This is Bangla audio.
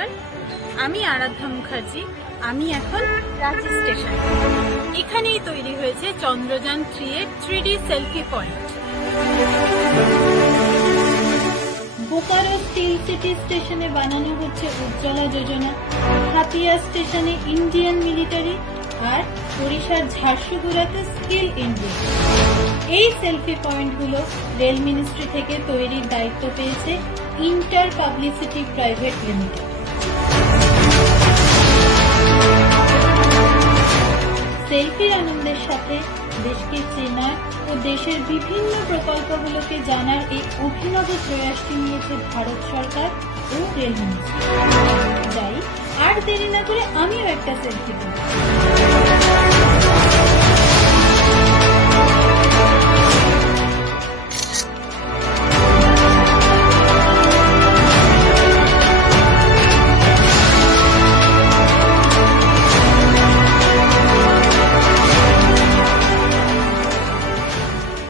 নমস্কার, আমি আরাধ্যা মুখার্জি। আমি এখন রাঁচি স্টেশন। এখানেই তৈরি হয়েছে চন্দ্রযান 3 এর 3D selfie point. Bokaro still city স্টেশনে বানানো হচ্ছে উজ্জ্বলা যোজনা, হাতিয়া স্টেশনে ইন্ডিয়ান মিলিটারি, আর ওড়িশার ঝারসুগুড়াতে স্কিল ইন্ডিয়া। এই সেলফি পয়েন্টগুলো রেল মিনিস্ট্রি থেকে তৈরির দায়িত্ব পেয়েছে ইন্টার পাবলিসিটি প্রাইভেট লিমিটেড। সেলফির আনন্দের সাথে দেশকে চেনার ও দেশের বিভিন্ন প্রকল্পগুলোকে জানার এই অভিনব প্রয়াসটি নিয়েছে ভারত সরকার ও রেল মিনিস্ট্রি। তাই আর দেরি না করে আমিও একটা সেলফি তুলি।